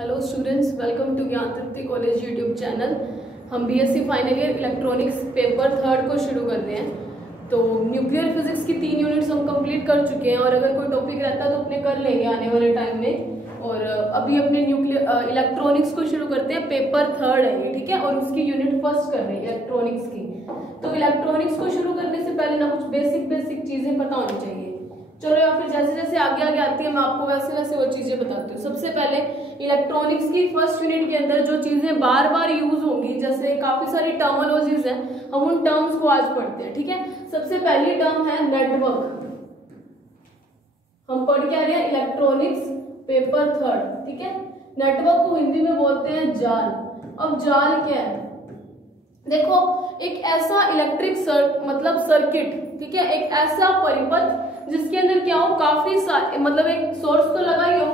Hello students, welcome to ज्ञान तृप्ति college YouTube channel. हम BSc final year electronics paper 3 को शुरू कर रहे हैं। तो न्यूक्लियर फिजिक्स की 3 यूनिट्स हम कंप्लीट कर चुके हैं और अगर कोई टॉपिक रहता है तो अपने कर लेंगे आने वाले टाइम में। और अभी अपने न्यूक्लियर इलेक्ट्रॉनिक्स को शुरू करते हैं। पेपर 3 है ये, ठीक है, और उसकी यूनिट फर्स्ट कर रहे हैं इलेक्ट्रॉनिक्स की। तो इलेक्ट्रॉनिक्स को शुरू करने से पहले ना कुछ बेसिक चीजें पता होनी चाहिए। चलो, या फिर जैसे जैसे आगे आगे आती है मैं आपको वैसे वैसे वो चीजें बताती हूँ। सबसे पहले इलेक्ट्रॉनिक्स की फर्स्ट यूनिट के अंदर जो चीजें बार बार यूज होंगी, जैसे काफी सारी टर्मिनोलॉजीज हैं, हम उन टर्म्स को आज पढ़ते हैं, ठीक है। सबसे पहली टर्म है नेटवर्क। हम पढ़ क्या रहे हैं? इलेक्ट्रॉनिक्स पेपर 3, ठीक है। नेटवर्क को हिंदी में बोलते हैं जाल। अब जाल क्या है? देखो, एक ऐसा इलेक्ट्रिक सर्किट, ठीक है, एक ऐसा परिपथ जिसके अंदर क्या हो, काफी सारे मतलब एक सोर्स तो लगा ही हो,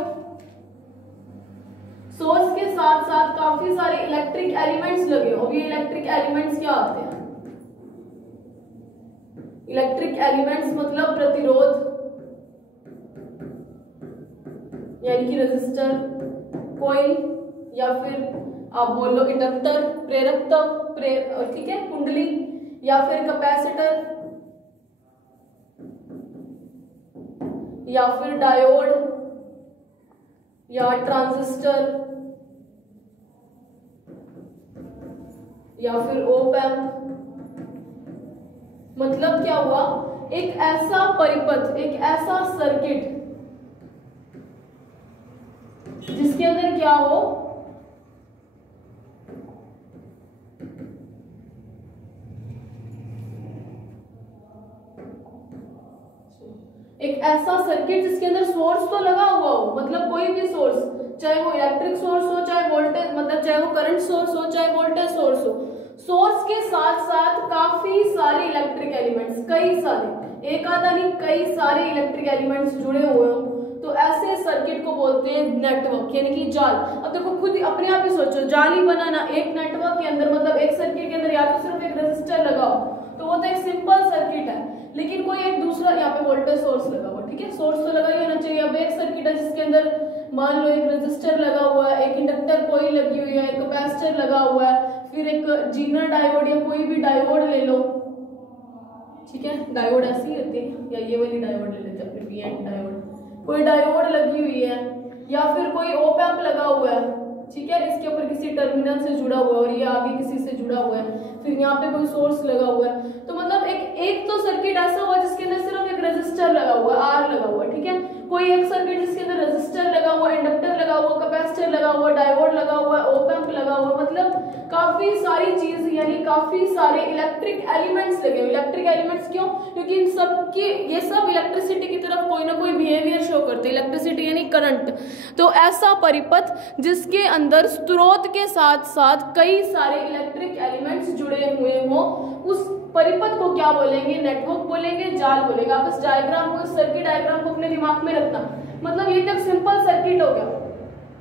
सोर्स के साथ साथ काफी सारे इलेक्ट्रिक एलिमेंट्स लगे हो। अब ये इलेक्ट्रिक एलिमेंट्स क्या होते हैं? इलेक्ट्रिक एलिमेंट्स मतलब प्रतिरोध, यानी कि रेजिस्टर, कॉइल, या फिर आप बोल लो इंडक्टर, प्रेरकत्व, ठीक है, कुंडली, या फिर कैपेसिटर, या फिर डायोड, या ट्रांजिस्टर, या फिर ओप एम्प। मतलब क्या हुआ? एक ऐसा परिपथ, एक ऐसा सर्किट जिसके अंदर क्या हो, एक ऐसा सर्किट जिसके अंदर सोर्स तो लगा हुआ हो, मतलब कोई भी सोर्स, चाहे वो इलेक्ट्रिक सोर्स हो, चाहे वोल्टेज मतलब चाहे वो करंट सोर्स हो, चाहे वोल्टेज सोर्स हो, सोर्स के साथ साथ काफी सारे इलेक्ट्रिक एलिमेंट्स, कई सारे, एक आधा नहीं कई सारे इलेक्ट्रिक एलिमेंट्स जुड़े हुए हो, तो ऐसे सर्किट को बोलते हैं नेटवर्क, यानी कि जाल। अब देखो, खुद अपने आप ही सोचो, जाल ही बनाना एक नेटवर्क के अंदर, मतलब एक सर्किट के अंदर या तो सिर्फ एक रेजिस्टर लगाओ तो वो तो एक सिंपल सर्किट है, लेकिन कोई एक दूसरा यहाँ पे वोल्टेज सोर्स लगा हुआ, ठीक है, सोर्स तो लगा ही होना चाहिए। अब एक सर्किट है जिसके अंदर मान लो एक रेजिस्टर लगा हुआ है, एक इंडक्टर कोई लगी हुई है, एक कैपेसिटर लगा हुआ है, फिर एक जीनर डायोड या कोई भी डायोड ले लो, ठीक है, डायोड ऐसी ही होती है, या ये वाली डायोड ले लेते हैं, फिर वीएन डायोड, कोई डायोड लगी हुई है, या फिर कोई ओप एम्प लगा हुआ है, ठीक है, इसके ऊपर किसी टर्मिनल से जुड़ा हुआ है और ये आगे किसी से जुड़ा हुआ है, फिर यहाँ पे कोई सोर्स लगा हुआ है। तो मतलब एक तो सर्किट ऐसा हुआ जिसके अंदर सिर्फ एक रेजिस्टर लगा हुआ है, आर लगा हुआ है, ठीक है। कोई एक सर्किट जिसके अंदर रेजिस्टर लगा हुआ, इंडक्टर लगा हुआ, कैपेसिटर लगा हुआ, डायोड लगा हुआ, ओप एम्प लगा हुआ, मतलब काफी सारी चीज, यानी काफी सारे इलेक्ट्रिक एलिमेंट्स लगे हुए। इलेक्ट्रिक एलिमेंट्स क्यों? क्योंकि इन सब की, ये सब इलेक्ट्रिसिटी की तरफ कोई ना कोई बिहेवियर शो करते हैं। इलेक्ट्रिसिटी यानी करंट। तो ऐसा परिपथ जिसके अंदर स्रोत के साथ साथ कई सारे इलेक्ट्रिक एलिमेंट्स जुड़े हुए हो, उस परिपथ को क्या बोलेंगे? नेटवर्क बोलेंगे, जाल बोलेंगे। आप इस डायग्राम को, इस सर्किट डायग्राम को अपने दिमाग में रखना। मतलब ये तक सिंपल सर्किट हो गया,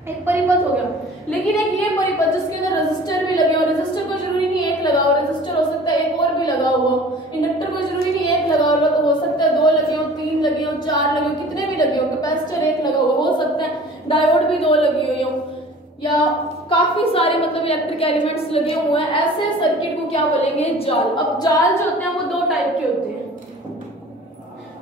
एक परिपथ हो गया, लेकिन एक ये परिपथ जिसके अंदर रेजिस्टर भी लगे हो, रेजिस्टर को जरूरी नहीं एक लगा हो, रेजिस्टर हो सकता है एक और भी लगा हुआ हो, इंडक्टर को जरूरी नहीं एक लगा हो सकता है 2 लगे हो, 3 लगे हो, 4 लगे हो, कितने भी लगे हो, कैपेसिटर एक लगा हो सकता है, डायोड भी 2 लगी हुई हो, या काफी सारे मतलब इलेक्ट्रिक एलिमेंट्स लगे हुए हैं। ऐसे सर्किट को क्या बोलेंगे? जाल। अब जाल जो होते हैं वो 2 टाइप के होते हैं।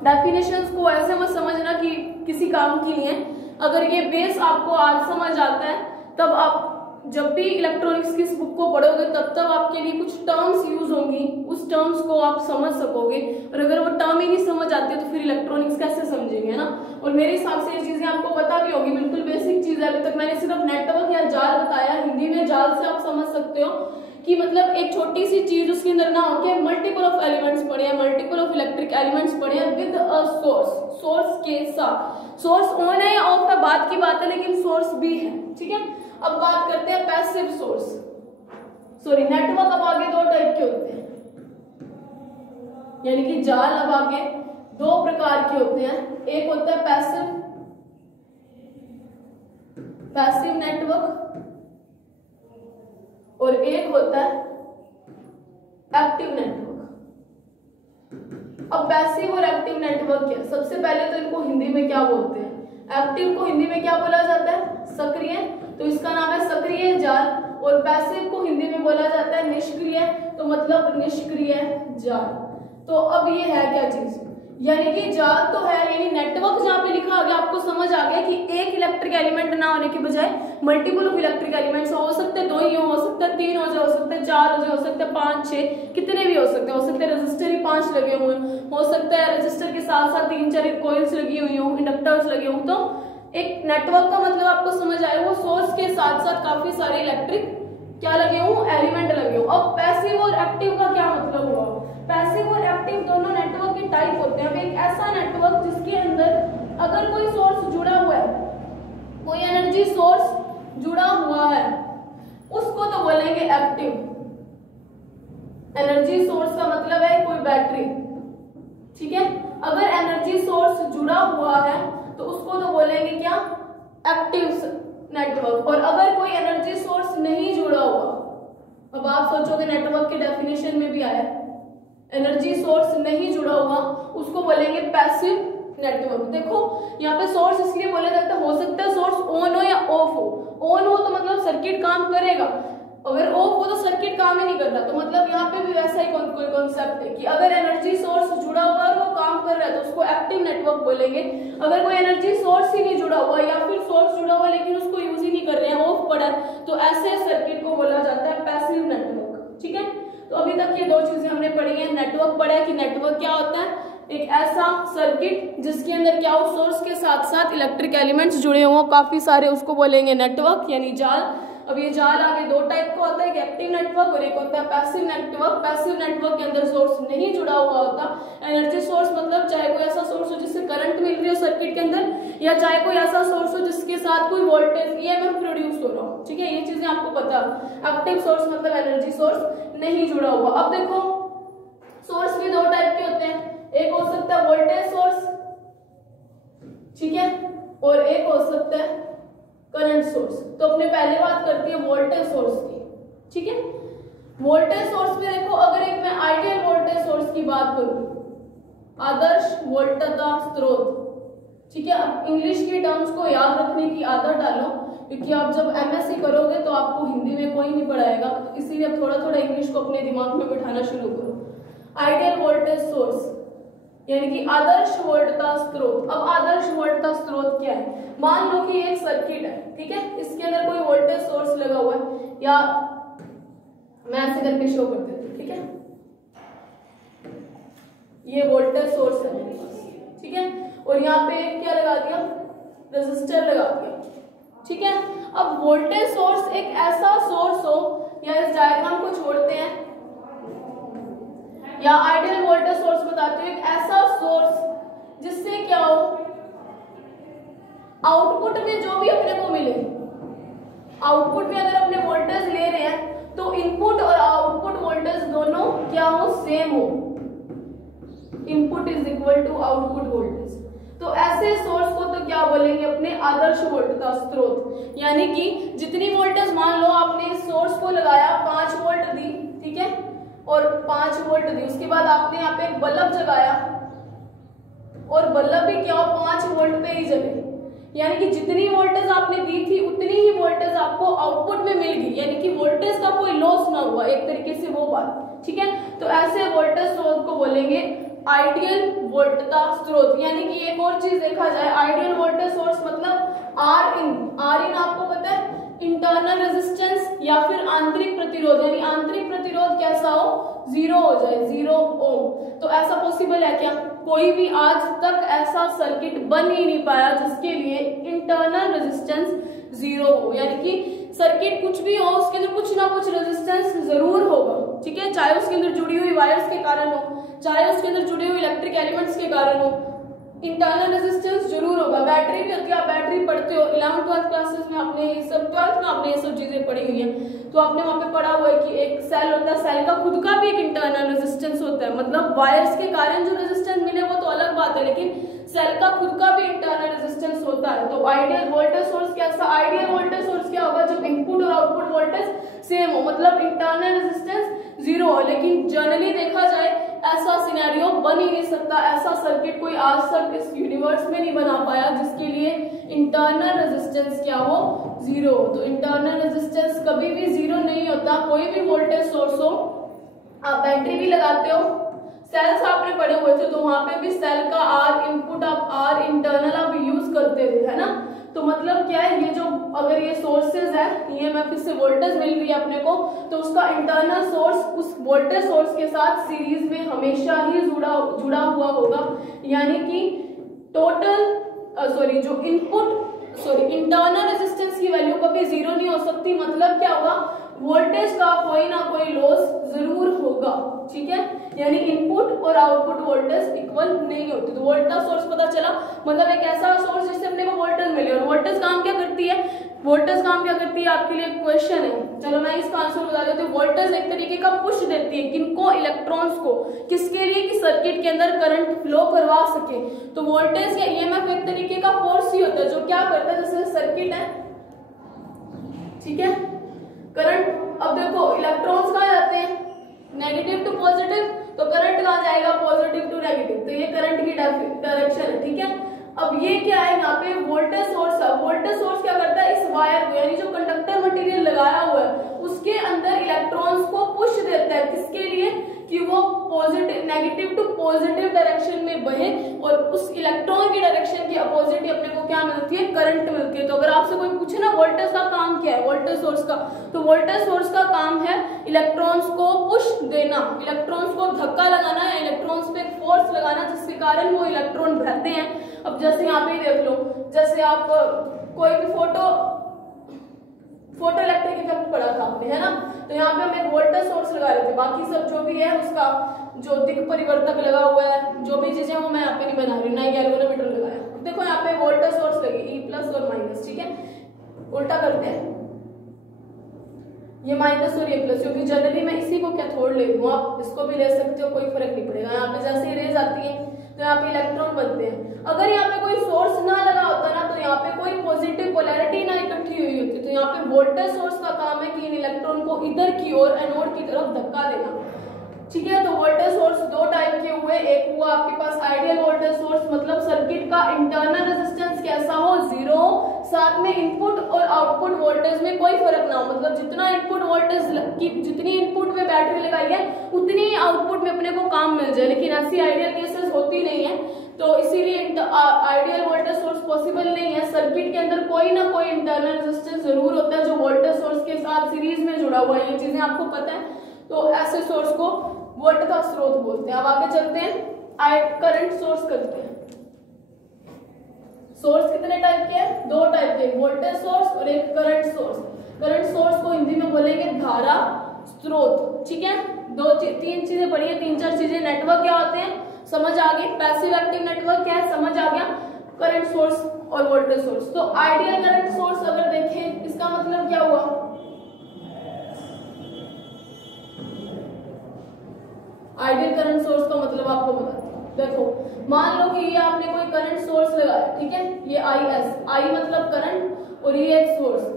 डेफिनेशंस को ऐसे मत समझना कि किसी काम के लिए, अगर ये बेस आपको आज समझ आता है तब आप जब भी इलेक्ट्रॉनिक्स की इस बुक को पढ़ोगे तब आपके लिए कुछ टर्म्स यूज होंगी, उस टर्म्स को आप समझ सकोगे। और अगर वो टर्म ही नहीं समझ आते तो फिर इलेक्ट्रॉनिक्स कैसे समझेंगे ना। और मेरे हिसाब से ये चीजें आपको पता भी होगी, बिल्कुल बेसिक चीज है। अभी तक मैंने सिर्फ नेटवर्क या जाल बताया, हिंदी में जाल से आप समझ सकते हो कि मतलब एक छोटी सी चीज उसके अंदर ना होके मल्टीपल ऑफ एलिमेंट्स पड़े हैं, मल्टीपल ऑफ इलेक्ट्रिक एलिमेंट्स पड़े हैं विद अ सोर्स, सोर्स के साथ। सोर्स ऑन है या ऑफ है बात की बात है, लेकिन सोर्स भी है, ठीक है। अब बात करते हैं पैसिव सोर्स, सॉरी नेटवर्क। अब आगे 2 टाइप के होते हैं, यानी कि जाल अब आगे 2 प्रकार के होते हैं। एक होता है पैसिव नेटवर्क, और एक होता है एक्टिव नेटवर्क। अब पैसिव और एक्टिव नेटवर्क क्या? सबसे पहले तो इनको हिंदी में क्या बोलते हैं? एक्टिव को हिंदी में क्या बोला जाता है? सक्रिय, तो इसका नाम है सक्रिय जाल। और पैसिव को हिंदी में बोला जाता है निष्क्रिय, तो मतलब निष्क्रिय जाल। तो अब ये है क्या चीज, यानी कि जाल तो है, यानी नेटवर्क जहाँ पे लिखा आ गया आपको समझ आ गया कि एक इलेक्ट्रिक एलिमेंट ना होने के बजाय मल्टीपल ऑफ इलेक्ट्रिक एलिमेंट्स हो सकते हैं, 2 ही हो सकते हैं, 3 हो सकते हैं, 4 हो सकते हैं, 5 6 कितने भी हो सकते हैं रजिस्टर ही 5 लगे हुए हो सकता है रजिस्टर के साथ साथ 3-4 कॉइल्स लगी हुई हो, इंडक्टर्स लगे हो। तो एक नेटवर्क का मतलब आपको समझ आया, वो सोर्स के साथ साथ काफी सारे इलेक्ट्रिक क्या लगे हो, एलिमेंट लगे हो। अब पैसिव और एक्टिव का क्या मतलब हुआ, पैसिव और एक्टिव दोनों नेटवर्क के टाइप होते हैं। अब एक ऐसा नेटवर्क जिसके अंदर अगर कोई सोर्स जुड़ा हुआ है, कोई एनर्जी सोर्स जुड़ा हुआ है, उसको तो बोलेंगे एक्टिव। एनर्जी सोर्स का मतलब है कोई बैटरी, ठीक है। अगर एनर्जी सोर्स जुड़ा हुआ है तो उसको तो बोलेंगे क्या, एक्टिव नेटवर्क। और अगर कोई एनर्जी सोर्स नहीं जुड़ा हुआ, अब आप सोचोगे नेटवर्क के डेफिनेशन में भी आया एनर्जी सोर्स नहीं जुड़ा हुआ, उसको बोलेंगे पैसिव नेटवर्क। देखो यहाँ पे सोर्स इसलिए बोला जाता है, हो सकता है सोर्स ऑन हो या ऑफ हो। ऑन हो तो मतलब सर्किट काम करेगा, अगर ऑफ हो तो सर्किट काम ही नहीं कर रहा। तो मतलब यहाँ पे भी वैसा ही कोई कॉन्सेप्ट है कि अगर एनर्जी सोर्स जुड़ा हुआ है और वो काम कर रहा है तो उसको एक्टिव नेटवर्क बोलेंगे। अगर कोई एनर्जी सोर्स ही नहीं जुड़ा हुआ या फिर सोर्स जुड़ा हुआ लेकिन उसको यूज ही नहीं कर रहे हैं, ऑफ पड़ा है, तो ऐसे सर्किट को बोला जाता है पैसिव नेटवर्क, ठीक है। तो अभी तक ये 2 चीजें हमने पढ़ी है। नेटवर्क पढ़ा है कि नेटवर्क क्या होता है, एक ऐसा सर्किट जिसके अंदर क्या हो, सोर्स के साथ साथ इलेक्ट्रिक एलिमेंट्स जुड़े हुए काफी सारे, उसको बोलेंगे नेटवर्क यानी जाल। अब ये जाल आगे 2 टाइप का होता है, एक एक्टिव नेटवर्क और एक होता है पैसिव नेटवर्क। पैसिव नेटवर्क के अंदर सोर्स नहीं जुड़ा हुआ होता, एनर्जी सोर्स मतलब चाहे कोई ऐसा सोर्स हो जिससे करंट मिल रही हो सर्किट के अंदर, या चाहे कोई ऐसा सोर्स हो जिसके साथ कोई वोल्टेज ईएमएफ प्रोड्यूस हो रहा हो, ठीक है। ये चीजें आपको पता। एक्टिव सोर्स मतलब एनर्जी सोर्स नहीं जुड़ा हुआ। अब देखो सोर्स भी 2 टाइप के होते हैं, एक हो सकता है वोल्टेज सोर्स, ठीक है, और एक हो सकता है करंट सोर्स। तो अपने पहले बात करती है वोल्टेज सोर्स की, ठीक है। वोल्टेज सोर्स में देखो, अगर एक मैं आइडियल वोल्टेज सोर्स की बात करूं, आदर्श वोल्टता स्रोत, ठीक है। अब इंग्लिश के टर्म्स को याद रखने की आदत डालो, क्योंकि आप जब एमएससी करोगे तो आपको हिंदी में कोई नहीं पढ़ाएगा, इसीलिए अब थोड़ा थोड़ा इंग्लिश को अपने दिमाग में बिठाना शुरू करो। आइडियल वोल्टेज सोर्स यानी कि आदर्श वोल्टता स्रोत। अब आदर्श वोल्टता स्रोत क्या है, मान लो कि एक सर्किट है, ठीक है, इसके अंदर कोई वोल्टेज सोर्स लगा हुआ है, या मैं ऐसे करके शो कर देती हूँ, ठीक है। ये वोल्टेज सोर्स है मेरे पास, ठीक है, और यहाँ पे क्या लगा दिया, रेजिस्टर लगा दिया, ठीक है। अब वोल्टेज सोर्स एक ऐसा सोर्स हो, या इस डायग्राम को छोड़ते हैं, या आइडियल वोल्टेज सोर्स बताते हो, एक ऐसा सोर्स जिससे क्या हो, आउटपुट में जो भी अपने को मिले, आउटपुट में अगर अपने वोल्टेज ले रहे हैं तो इनपुट और आउटपुट वोल्टेज दोनों क्या हो, सेम हो, input is equal to output voltage. तो ऐसे सोर्स को तो क्या बोलेंगे, अपने आदर्श वोल्टता स्रोत। यानी कि जितनी वोल्टेज, मान लो आपने इस सोर्स को लगाया, 5 वोल्ट दी, ठीक है, और 5 वोल्ट दी, उसके बाद आपने यहाँ पे एक बल्ब जगाया और बल्ब भी क्या हो, 5 वोल्ट पे ही जले, यानी कि जितनी वोल्टेज आपने दी थी उतनी ही वोल्टेज आपको आउटपुट में मिल गई, यानी कि वोल्टेज का कोई लॉस ना हुआ, एक तरीके से वो बात, ठीक है। तो ऐसे वोल्टेज स्रोत को बोलेंगे आइडियल वोल्टता स्रोत। यानी कि एक और चीज देखा जाए, आइडियल वोल्टेज सोर्स मतलब आर इन आपको पता है, इंटरनल रेजिस्टेंस या फिर आंतरिक प्रतिरोध, यानी आंतरिक प्रतिरोध कैसा हो, 0 हो जाए, 0 ओम। तो ऐसा पॉसिबल है क्या, कोई भी आज तक ऐसा सर्किट बन ही नहीं पाया जिसके लिए इंटरनल रेजिस्टेंस 0 हो, यानी कि सर्किट कुछ भी हो उसके अंदर कुछ ना कुछ रेजिस्टेंस जरूर होगा, ठीक है, चाहे उसके अंदर जुड़ी हुई वायर्स के कारण हो, चाहे उसके अंदर जुड़े हुए इलेक्ट्रिक एलिमेंट्स के कारण हो, इंटरनल रेजिस्टेंस जरूर होगा। बैटरी भी होती है, आप बैटरी पढ़ते हो 11th-12th क्लासेस में, आपने ये सब 12th में आपने ये सब चीजें पढ़ी हुई है, तो आपने वहां पे पढ़ा हुआ है कि एक सेल होता है, सेल का खुद का भी एक इंटरनल रेजिस्टेंस होता है, मतलब वायर्स के कारण जो रेजिस्टेंस मिले वो तो अलग बात है, लेकिन सेल का खुद का भी इंटरनल रेजिस्टेंस होता है। तो आइडियल वोल्टेज सोर्स कैसा, आइडियल वोल्टेज सोर्स क्या होगा, जब इनपुट और आउटपुट वोल्टेज सेम हो, मतलब इंटरनल रेजिस्टेंस 0 हो। लेकिन जनरली देखा जाए ऐसा सिनेरियो बन ही नहीं सकता, ऐसा सर्किट कोई आज तक इस यूनिवर्स में नहीं बना पाया जिसके लिए इंटरनल रेजिस्टेंस क्या हो, जीरो। तो इंटरनल रेजिस्टेंस कभी भी जीरो नहीं होता, कोई भी वोल्टेज सोर्स हो। आप बैटरी भी लगाते हो, सेल्स आपने पढ़े हुए थे, तो वहां पे भी सेल का आर इनपुट आप आर इंटरनल आप यूज करते थे, है ना। तो मतलब क्या है, ये जो अगर ये सोर्सेज है, ईएमएफ इससे वोल्टेज मिल रही है अपने को, तो उसका इंटरनल सोर्स उस वोल्टेज सोर्स के साथ सीरीज में हमेशा ही जुड़ा हुआ होगा। यानी कि टोटल जो इंटरनल रेजिस्टेंस की वैल्यू कभी जीरो नहीं हो सकती। मतलब क्या होगा, वोल्टेज का कोई ना कोई लॉस जरूर होगा, ठीक है। यानी इनपुट और आउटपुट वोल्टेज इक्वल नहीं होती। तो वोल्टेज सोर्स पता चला, मतलब एक ऐसा सोर्स जिससे अपने को वोल्टेज मिले। और वोल्टेज काम क्या करती है, वोल्टेज काम क्या करती है, आपके लिए क्वेश्चन है, चलो मैं इसका आंसर बता देती हूँ। वोल्टेज एक तरीके का पुश देती है, किनको, इलेक्ट्रॉन्स को, किसके लिए, कि सर्किट के अंदर करंट फ्लो करवा सके। तो वोल्टेज या ईएमएफ एक तरीके का फोर्स ही होता है जो क्या करता है, जैसे सर्किट है, ठीक है, करंट। अब देखो इलेक्ट्रॉन्स कहाँ जाते हैं, नेगेटिव टू पॉजिटिव, तो करंट कहाँ जाएगा, पॉजिटिव टू नेगेटिव। तो ये करंट की डायरेक्शन है, ठीक है। अब ये क्या है, यहाँ पे वोल्टेज सोर्स है। वोल्टेज सोर्स क्या करता है, इस वायर को, यानी जो कंडक्टर मटेरियल लगाया हुआ है उसके अंदर इलेक्ट्रॉन्स को पुश देता है, किसके लिए, कि वो positive, negative to positive direction में बहे, और उस इलेक्ट्रॉन की डायरेक्शन की अपोजिट अपने को क्या मिलती है, करंट मिलती है। तो अगर आपसे कोई पूछे ना वोल्टेज का काम क्या है, वोल्टेज सोर्स का, तो वोल्टेज सोर्स का काम है इलेक्ट्रॉन्स को पुश देना, इलेक्ट्रॉन्स को धक्का लगाना, इलेक्ट्रॉन्स पे फोर्स लगाना, जिसके कारण वो इलेक्ट्रॉन बहते हैं। अब जैसे यहाँ पे देख लो, जैसे आप कोई भी फोटो इलेक्ट्रिक इफेक्ट पढ़ा था आपने, है ना। तो यहाँ पे हम एक वोल्टेज सोर्स लगा रहे थे, बाकी सब जो भी है उसका जो दिक् परिवर्तक लगा हुआ है, जो भी चीजें वो मैं यहाँ पे नहीं बना रही हूँ, ना गैल्वेनोमीटर लगाया। देखो यहाँ पे वोल्टेज सोर्स लगी, ई प्लस और माइनस, ठीक है। उल्टा करते हैं, ये माइनस और ये प्लस, क्योंकि जनरली मैं इसी को कैथोड ले लूँ, आप इसको भी ले सकते हो, कोई फर्क नहीं पड़ेगा। यहाँ पे जैसे ही रेज आती है तो यहाँ पे इलेक्ट्रॉन बनते हैं। अगर यहाँ पे कोई सोर्स ना लगा होता ना, तो यहाँ पे कोई पॉजिटिव पोलैरिटी ना इकट्ठी हुई होती। तो यहाँ पे वोल्टेज सोर्स का काम है कि इन इलेक्ट्रॉन को इधर की ओर, एनोड की तरफ धक्का देना, ठीक है। तो वोल्टेज सोर्स दो टाइप के हुए, एक हुआ आपके पास आइडियल वोल्टेज सोर्स, मतलब सर्किट का इंटरनल रेजिस्टेंस कैसा हो, जीरो, साथ में इनपुट और आउटपुट वोल्टेज में कोई फर्क ना हो, मतलब जितना इनपुट वोल्टेज की, जितनी इनपुट में बैटरी लगाई है उतनी ही आउटपुट में अपने को काम मिल जाए। लेकिन ऐसी आइडियल केसेस होती नहीं है, तो इसीलिए आइडियल वोल्टेज सोर्स पॉसिबल नहीं है। सर्किट के अंदर कोई ना कोई इंटरनल रेजिस्टेंस जरूर होता है जो वोल्टेज सोर्स के साथ सीरीज में जुड़ा हुआ है, ये चीजें आपको पता है। तो ऐसे सोर्स को वोल्ट का स्रोत बोलते हैं। अब आगे चलते हैं, करंट सोर्स करते हैं। सोर्स कितने टाइप के हैं, दो टाइप के, वोल्टेज सोर्स और एक करंट सोर्स। करंट सोर्स को हिंदी में बोलेंगे धारा स्रोत, ठीक है। तीन चीजें पढ़ी है, तीन चार चीजें। नेटवर्क क्या होते हैं समझ आ गई, पैसिव एक्टिव नेटवर्क क्या है समझ आ गया, करंट सोर्स और वोल्टेज सोर्स। तो आइडियल करंट सोर्स अगर देखें, इसका मतलब क्या हुआ, आइडियल करंट सोर्स का मतलब आपको बता देखो, मान लो कि ये आपने कोई करंट सोर्स लगाया, ठीक है, ये आई मतलब करंट और ये एक सोर्स,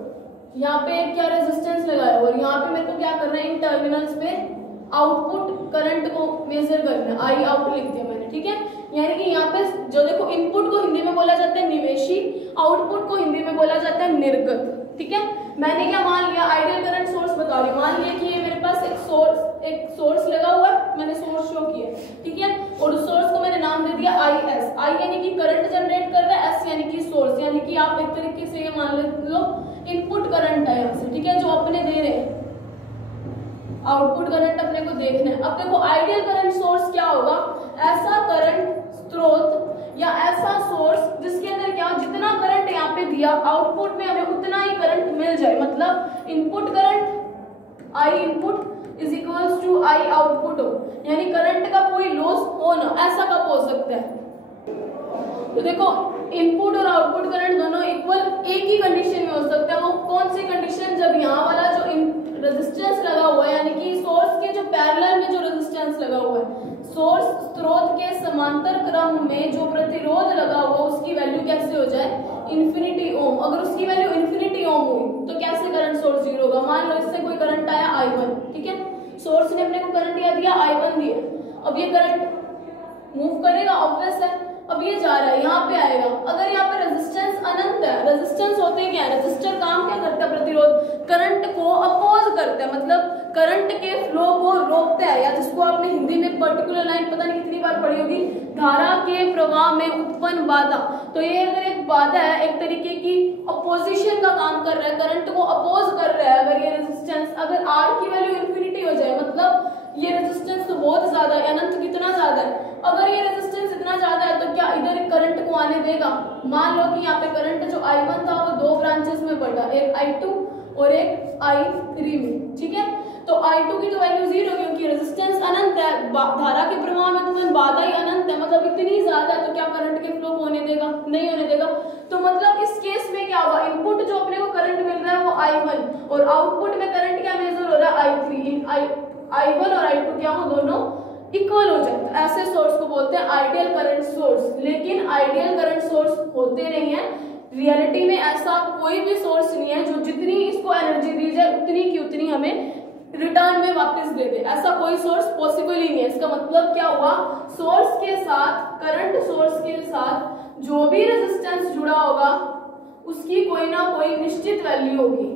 यहाँ पे क्या रेजिस्टेंस लगाया और यहाँ पे मेरे को क्या करना है, इन टर्मिनल्स पे आउटपुट करंट को मेजर करना है, आई आउट लिख दिया मैंने, ठीक है। यानी कि यहाँ पे जो देखो, इनपुट को हिंदी में बोला जाता है निवेशी, आउटपुट को हिंदी में बोला जाता है निर्गत, ठीक है। मैंने क्या मान लिया, आइडियल करंट सोर्स बता रही हूँ, मान लिया कि ये मेरे पास एक सोर्स लगा हुआ है, मैंने सोर्स शो किया, ठीक है, और उस सोर्स को मैंने नाम दे दिया IS। आई यानी कि करंट जनरेट कर रहा है, एस यानी कि सोर्स, यानी कि आप एक तरीके से ये मान लो इनपुट करंट है यहाँ से, ठीक है, जो अपने दे रहे हैं, आउटपुट करंट अपने को देखना है। अब देखो आइडियल करंट सोर्स क्या होगा, ऐसा करंट स्रोत या ऐसा सोर्स जिसके अंदर क्या, जितना करंट यहाँ पे दिया आउटपुट में हमें उतना ही करंट मिल जाए, मतलब input current I input is equals to I output हो, यानी करंट का कोई लॉस हो ना, ऐसा कब हो सकता है। तो देखो इनपुट और आउटपुट करंट दोनों इक्वल एक ही कंडीशन में हो सकता है। वो कौन सी कंडीशन, जब यहाँ वाला जो रेजिस्टेंस लगा हुआ है, यानी कि सोर्स के जो पैरेलल में जो रेजिस्टेंस लगा हुआ है, सोर्स स्रोत के समांतर क्रम में जो प्रतिरोध लगा हुआ उसकी वैल्यू कैसे हो जाए, इन्फिनिटी ओम। अगर उसकी वैल्यू इन्फिनिटी ओम हुई तो कैसे करंट सोर्स जीरो होगा। मान लो इससे कोई करंट आया I1, ठीक है, सोर्स ने अपने को करंट दिया I1 दिया, अब ये करंट मूव करेगा, ऑब्वियस है। अब ये जा रहा है, यहाँ पे आएगा। अगर यहाँ पे रेजिस्टेंस अनंत है, रेजिस्टेंस होते क्या है, रेजिस्टर काम क्या करता है, प्रतिरोध, करंट को अपोज करता है, मतलब करंट के फ्लो को रोकता है, या जिसको आपने हिंदी में पर्टिकुलर लाइन पता नहीं कितनी बार पढ़ी होगी, धारा के प्रवाह में उत्पन्न बाधा। तो ये अगर एक बाधा है, एक तरीके की अपोजिशन का काम कर रहा है, करंट को अपोज कर रहा है, अगर ये रेजिस्टेंस, अगर R की वैल्यू इन्फिनिटी हो जाए, मतलब ये रेजिस्टेंस तो बहुत ज्यादा है, अनंत कितना ज्यादा है, अगर ये रेजिस्टेंस इतना ज्यादा है तो क्या इधर करंट को आने देगा। मान लो कि यहाँ पे करंट जो I1 था वो दो ब्रांचेस में बढ़ा, एक I2 और एक I3 में, ठीक है। तो I2 की तो वैल्यू 0 क्योंकि रेजिस्टेंस अनंत है, धारा के प्रवाह में तो बाधा ही अनंत है, मतलब इतनी ज्यादा है, तो क्या करंट के फ्लो को होने देगा, नहीं होने देगा। तो मतलब इस केस में क्या होगा, इनपुट जो अपने को करंट मिल रहा है वो I1 और आउटपुट में करंट क्या मेजर हो रहा है I3, I1 और I2 क्या हो, दोनों इक्वल हो जाए। तो ऐसे सोर्स को बोलते हैं आइडियल करंट सोर्स। लेकिन आइडियल करंट सोर्स होते नहीं है, रियलिटी में ऐसा कोई भी सोर्स नहीं है जो जितनी इसको एनर्जी दी जाए उतनी की उतनी हमें रिटर्न में वापस दे दे, ऐसा कोई सोर्स पॉसिबल ही नहीं है। इसका मतलब क्या हुआ, सोर्स के साथ, करंट सोर्स के साथ जो भी रेजिस्टेंस जुड़ा होगा उसकी कोई ना कोई निश्चित वैल्यू होगी,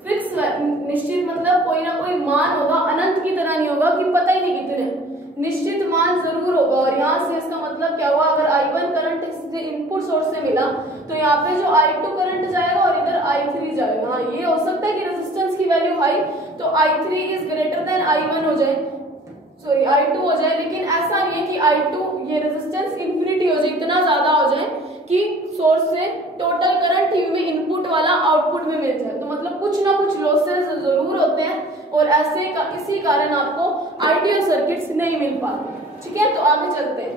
फिक्स निश्चित, मतलब कोई ना कोई मान होगा, अनंत की तरह नहीं होगा कि पता ही नहीं कितने, निश्चित मान जरूर होगा। और यहाँ से इसका मतलब क्या हुआ, अगर I1 करंट इससे इनपुट सोर्स से मिला तो यहाँ पे जो I2 करंट जाएगा और इधर I3 जाएगा। हाँ, ये हो सकता है कि रेजिस्टेंस की वैल्यू हाई तो I3 is greater than I1 हो जाए, सॉरी I2 हो जाए, लेकिन ऐसा नहीं है कि I2 ये रेजिस्टेंस इंफिनिटी हो जाए, इतना ज्यादा हो जाए कि सोर्स से टोटल करंट ही में इनपुट वाला आउटपुट में मिल जाए। तो मतलब कुछ ना कुछ लॉसेस जरूर होते हैं और ऐसे का इसी कारण आपको आइडियल सर्किट्स नहीं मिल पाते, ठीक है। तो आगे चलते हैं।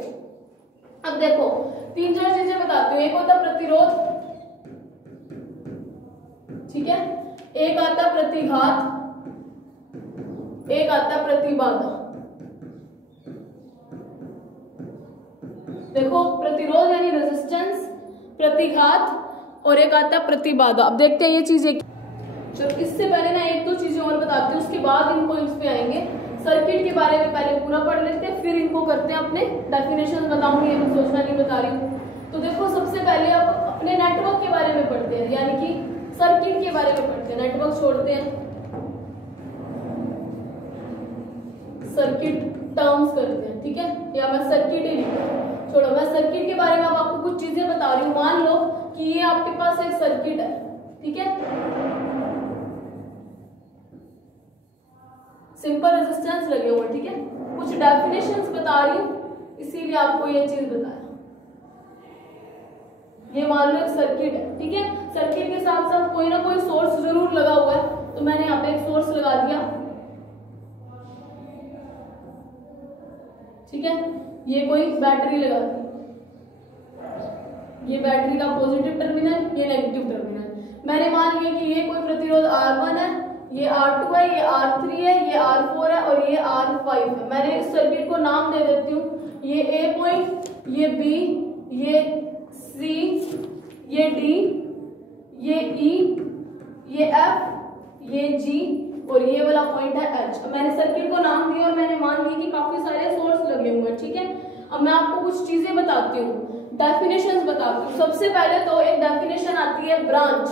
अब देखो 3-4 चीजें बताती हूँ। एक होता प्रतिरोध, ठीक है, एक आता प्रतिघात, एक आता प्रतिबाधा। देखो प्रतिरोध यानी रेजिस्टेंस, प्रतिघात और एक आता प्रतिबाधा। अब देखते हैं ये चीजें। चलो इससे पहले ना एक दो चीजें और बताती हूँ, उसके बाद इन पॉइंट्स पे आएंगे। सर्किट के बारे में पहले पूरा पढ़ लेते हैं, फिर इनको करते हैं अपने डेफिनेशन बताऊंगी, मैं सोचना नहीं बता रही हूँ। तो देखो सबसे पहले आप अपने नेटवर्क के बारे में पढ़ते हैं, यानी कि सर्किट के बारे में पढ़ते हैं, नेटवर्क छोड़ते हैं, सर्किट टर्म्स करते हैं, ठीक है, या मैं सर्किट ही लिखता हूँ, छोड़ो, मैं सर्किट के बारे में अब आपको कुछ चीजें बता रही हूँ। मान लो कि ये आपके पास एक सर्किट है, ठीक है, सिंपल रेजिस्टेंस लगे हुए, ठीक है, कुछ डेफिनेशंस बता रही हूँ इसीलिए आपको ये चीज बताया। ये मान लो एक सर्किट है, ठीक है, सर्किट के साथ साथ कोई ना कोई सोर्स जरूर लगा हुआ है, तो मैंने यहाँ पे एक सोर्स लगा दिया, ठीक है, ये कोई बैटरी लगा दी, ये बैटरी का पॉजिटिव टर्मिनल, ये नेगेटिव टर्मिनल। मैंने मान लिया कि ये कोई प्रतिरोध R1 है, ये R2 है, ये R3 है, ये R4 है और ये R5 है। मैंने इस सर्किट को नाम दे देती हूँ, ये A पॉइंट, ये B, ये C, ये D, ये E, ये F, ये G और ये वाला पॉइंट है H। मैंने सर्किट को नाम दिया और मैंने मान लिया कि काफी सारे सोर्स लगे हुए हैं, ठीक है। अब मैं आपको कुछ चीजें बताती हूँ, डेफिनेशंस बताती हूँ। सबसे पहले तो एक डेफिनेशन आती है ब्रांच।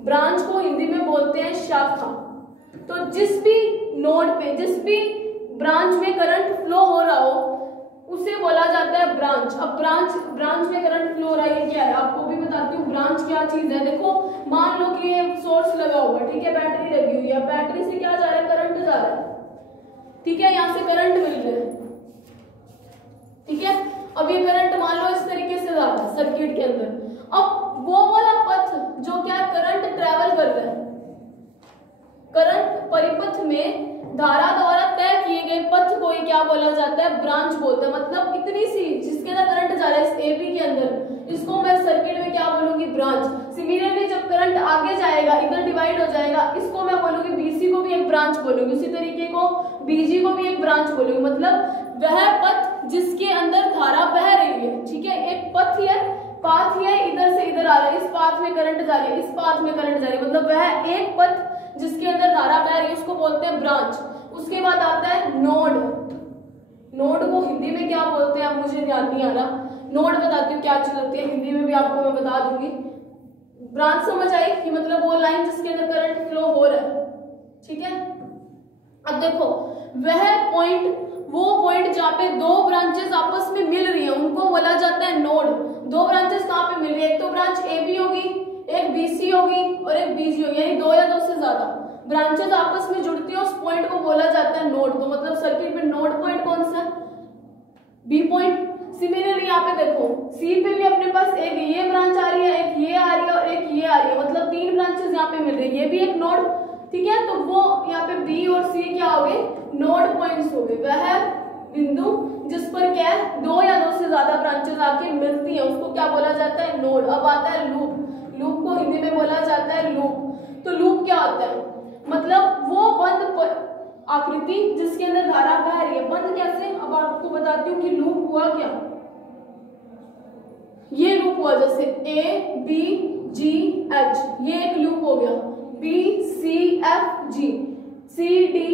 ब्रांच को हिंदी में बोलते हैं शाखा। तो जिस भी नोड पे, जिस भी ब्रांच में करंट फ्लो हो रहा हो उसे बोला जाता है ब्रांच। अब ब्रांच में करंट फ्लो हो रहा है, ये क्या है आपको भी बताती हूँ। ब्रांच क्या चीज है, देखो मान लो कि ये सोर्स लगा हुआ है, ठीक है, बैटरी लगी हुई है, बैटरी से क्या जा रहा है, करंट जा रहा है, ठीक है, यहाँ से करंट मिल रहा है, ठीक है। अब ये करंट मान लो इस तरीके से जा रहा है सर्किट के अंदर। अब वो वाला पथ जो क्या करंट ट्रेवल कर रहा है, करंट परिपथ में धारा द्वारा तय किए गए पथ को क्या बोला जाता है, ब्रांच बोलते हैं। मतलब इतनी सी जिसके अंदर करंट जा रहा है इस एबी के अंदर, इसको मैं सर्किट में क्या बोलूंगी, ब्रांच। सिमिलरली जब करंट आगे जाएगा, इधर डिवाइड हो जाएगा, इसको मैं बोलूंगी बीसी को भी एक ब्रांच बोलूंगी, उसी तरीके को बीजी को भी एक ब्रांच बोलूंगी। मतलब वह पथ जिसके अंदर धारा बह रही है, ठीक है, एक पथ है, पाथ है, इधर से इधर आ रहा है, इस पाथ में करंट जा रही है, इस पाथ में करंट जा रही है, मतलब वह एक पथ जिसके अंदर धारा बह रही है उसको बोलते हैं ब्रांच। उसके बाद आता है नोड। नोड को हिंदी में क्या बोलते हैं अब मुझे ध्यान नहीं आ रहा, नोड बताती हूँ क्या चीज होती है, हिंदी में भी आपको मैं बता दूंगी। ब्रांच समझ आई कि मतलब वो लाइन जिसके अंदर करंट फ्लो हो रहा है, ठीक है। अब देखो वह पॉइंट, वो पॉइंट जहाँ पे दो ब्रांचेस आपस में मिल रही है उनको बोला जाता है नोड। दो ब्रांचेस कहाँ पे मिल रही है, एक तो ब्रांच ए बी होगी, एक बी सी होगी और एक बी जी होगी, यानी दो या दो से ज्यादा ब्रांचेस आपस में जुड़ती है, उस पॉइंट को बोला जाता है नोड। तो मतलब सर्किट में नोड पॉइंट कौन सा है, बी पॉइंट। सिमिलरली यहाँ पे देखो सी पे भी अपने पास एक ये ब्रांच आ रही है, एक ये आ रही है और एक ये आ रही है, मतलब तीन ब्रांचेस यहाँ पे मिल रही है, ये भी एक नोड, ठीक है। तो वो यहाँ पे बी और सी क्या हो गए, नोड पॉइंट्स हो गए। वह बिंदु जिस पर क्या है दो या दो से ज्यादा ब्रांचेस आके मिलती है उसको क्या बोला जाता है, नोड। अब आता है लूप। लूप को हिंदी में बोला जाता है लूप। तो लूप क्या होता है, मतलब वो बंद आकृति जिसके अंदर धारा बह रही है। बंद कैसे, अब आपको बताती हूँ कि लूप हुआ क्या। ये लूप हुआ जैसे ए बी जी एच, ये एक लूप हो गया। B C F G, C D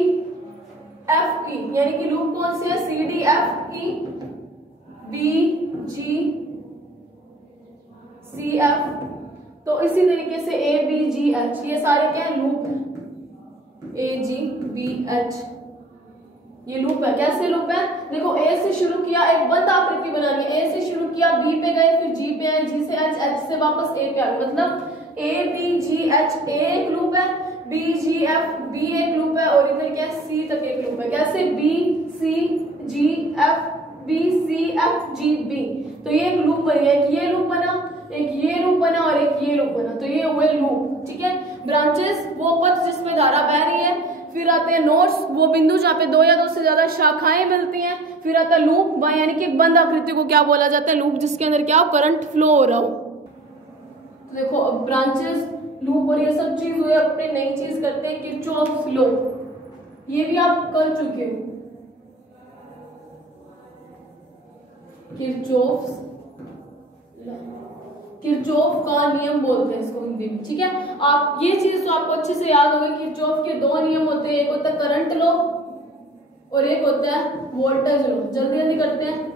F E, यानी कि लूप कौन से है, C D F E, B G C F. तो इसी तरीके से ए बी जी एच, ये सारे क्या है, लूप है। ए जी बी एच ये लूप है। कैसे लूप है, देखो ए से शुरू किया, एक बंद आकृति बनानी है, ए से शुरू किया, बी पे गए, फिर जी पे आए, जी से एच, एच से वापस ए पे आ गए, मतलब A B ji H A एक लूप है, बी जी एफ बी एक लूप है और इधर क्या है, सी तक एक लूप है। कैसे, B C G F B C F G B, तो ये एक लूप बन गया। एक ये लूप बना, एक ये लूप बना और एक ये लूप बना, तो ये हुए लूप, ठीक है। ब्रांचेस वो पथ जिसमें धारा बह रही है। फिर आते हैं नोड्स, वो बिंदु जहाँ पे दो या दो से ज्यादा शाखाएं मिलती हैं। फिर आता है लूप, यानी कि एक बंद आकृति को क्या बोला जाता है, लूप, जिसके अंदर क्या हो, करंट फ्लो हो रहा हो। तो देखो अब ब्रांचेस, लूप और ये सब चीज हुए। अपने नई चीज करते हैं किरचॉफ्स लॉ, ये भी आप कर चुके हो, किरचॉफ का नियम बोलते हैं इसको हिंदी में, ठीक है। आप ये चीज तो आपको अच्छे से याद होगी। किरचॉफ के दो नियम होते हैं, एक होता है करंट लॉ और एक होता है वोल्टेज लॉ। जल्दी जल्दी करते हैं।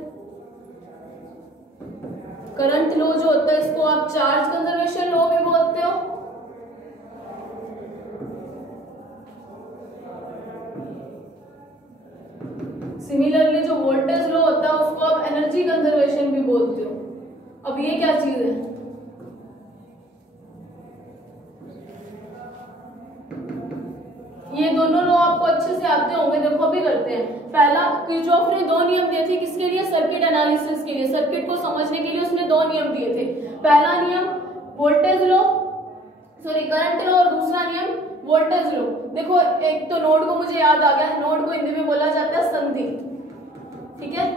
करंट लॉ जो होता है इसको आप चार्ज कंजर्वेशन लॉ भी बोलते हो, सिमिलरली जो वोल्टेज लॉ होता है उसको आप एनर्जी कंजर्वेशन भी बोलते हो। अब ये क्या चीज है, ये दोनों लॉ आपको अच्छे से आते होंगे। देखो अभी करते हैं। पहला, किरचॉफ ने दो नियम दिए थे, किसके लिए, सर्किट एनालिसिस के लिए, सर्किट को समझने के लिए उसने दो नियम दिए थे। पहला नियम voltage law, sorry current law, और दूसरा नियम वोल्टेज लॉ। देखो एक तो नोड को मुझे याद आ गया, नोड को हिंदी में बोला जाता है संधि, ठीक है,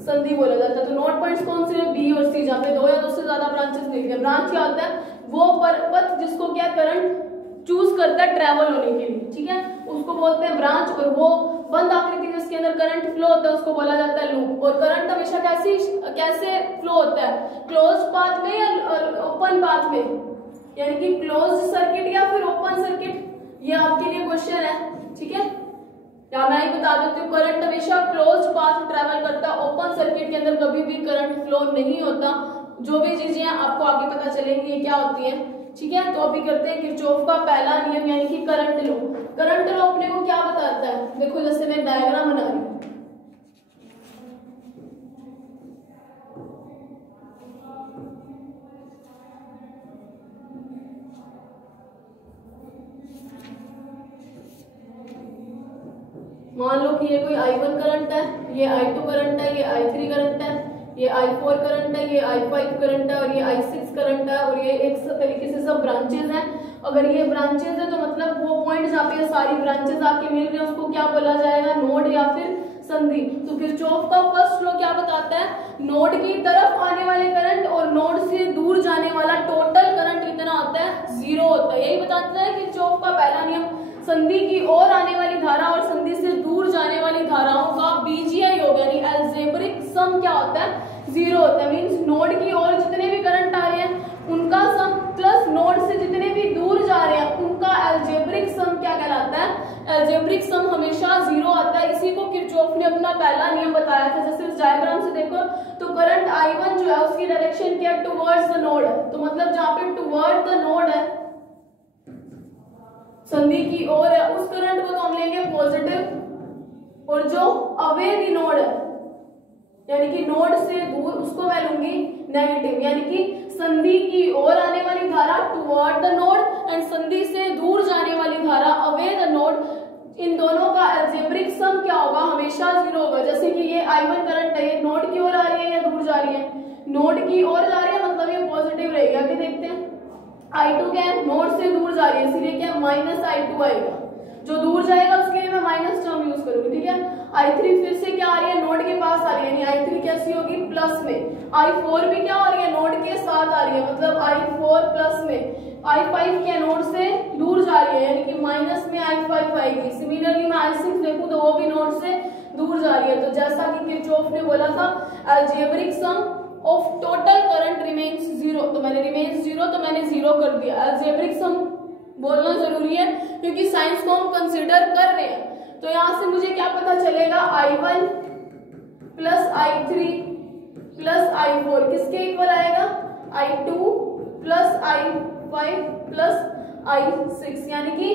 संधि बोला जाता है। तो नोड पॉइंट्स कौन से हैं, बी और सी, जहाँ पे दो या दो से ज्यादा ब्रांचेस मिलती है। ब्रांच क्या होता है, वो पथ जिसको क्या करंट चूज करता है ट्रेवल होने के लिए, ठीक है, उसको बोलते हैं ब्रांच। और वो बंद आकृति जिसके अंदर करंट फ्लो होता है उसको बोला जाता है लूप। और करंट हमेशा कैसे फ्लो होता है, क्लोज पाथ में या ओपन पाथ में, यानी कि क्लोज सर्किट या फिर ओपन सर्किट, ये आपके लिए क्वेश्चन है, ठीक है। या मैं ही बता देती हूँ, करंट हमेशा क्लोज पाथ ट्रेवल करता है, ओपन सर्किट के अंदर कभी भी करंट फ्लो नहीं होता। जो भी चीजें आपको आगे पता चलेंगी ये क्या होती है, ठीक है। तो अभी करते हैं किरचॉफ का पहला नियम, यानी कि करंट लॉ। करंट लॉ अपने को क्या बताता है, देखो जैसे मैं डायग्राम बना रही हूँ, मान लो कि ये कोई I1 करंट है, ये I2 करंट है, ये I3 करंट है, ये I4 करंट है, ये I5 करंट है और ये I6 करंट है, और ये एक तरीके से सब ब्रांचेस हैं। अगर ये ब्रांचेस है तो मतलब वो पॉइंट जहाँ पे सारी ब्रांचेस आके मिल रही है उसको क्या बोला जाएगा, नोड या फिर संधि। तो किरचॉफ का फर्स्ट लॉ क्या बताता है, नोड की तरफ आने वाले करंट और नोड से दूर जाने वाला टोटल करंट कितना होता है, 0 होता है। यही बताता है किरचॉफ का पहला नियम। संधि की ओर आने वाली धारा और संधि से दूर जाने वाली धाराओं का बीजीआई योग यानी अलजेब्रिक सम क्या होता है, 0 होता है। मींस नोड की ओर जितने भी करंट आ रहे हैं उनका सम प्लस नोड से जितने भी दूर जा रहे हैं उनका अलजेब्रिक सम क्या कहलाता है, अलजेब्रिक अलजेब्रिक सम हमेशा 0 आता है। इसी को किरचॉफ ने अपना पहला नियम बताया था। जैसे इस डायग्राम से देखो तो करंट I1 जो है उसकी डायरेक्शन क्या है, टुवर्ड्स द नोड है। तो मतलब जहां पे टुवर्ड द नोड है, संधि की ओर है, उस करंट को तो हम लेंगे पॉजिटिव, और जो अवे द नोड है यानी कि नोड से दूर, उसको मैं लूंगी नेगेटिव। यानी कि संधि की ओर आने वाली धारा टुवर्ड द नोड एंड संधि से दूर जाने वाली धारा अवे द नोड, इन दोनों का अलजेब्रिक सम क्या होगा, हमेशा 0 होगा। जैसे कि ये I1 करंट है, ये नोड की ओर आ रही है या दूर जा रही है, नोड की ओर जा रही है, मतलब ये पॉजिटिव रहेगी। आगे देखते हैं I2 क्या है, नोड से दूर जा रही है, इसीलिए क्या -I2 आएगा। जो दूर जाएगा उसके लिए मैं माइनस टर्म यूज करूंगी, ठीक है। I3 फिर से क्या आ रही है, नोड के पास आ रही है, यानी I3 कैसी होगी, प्लस में। I4 भी क्या आ रही है, नोड के साथ आ रही है, मतलब I4 प्लस में। I5 क्या नोड से दूर जा रही है, यानी कि माइनस में I5 आएगी। सिमिलरली मैं I6 देखूं तो वो भी नोड से दूर जा रही है। तो जैसा कि किरचॉफ ने बोला था, algebraic sum of total current remains 0, तो मैंने रिमेन्स 0 तो मैंने 0 कर दिया। अलजेब्रिक सम बोलना जरूरी है क्योंकि साइंस को हम कंसीडर कर रहे हैं। तो यहां से मुझे क्या पता चलेगा, I1 plus I3 plus I4 किसके इक्वल आएगा, I2 plus I5 plus I6, यानी कि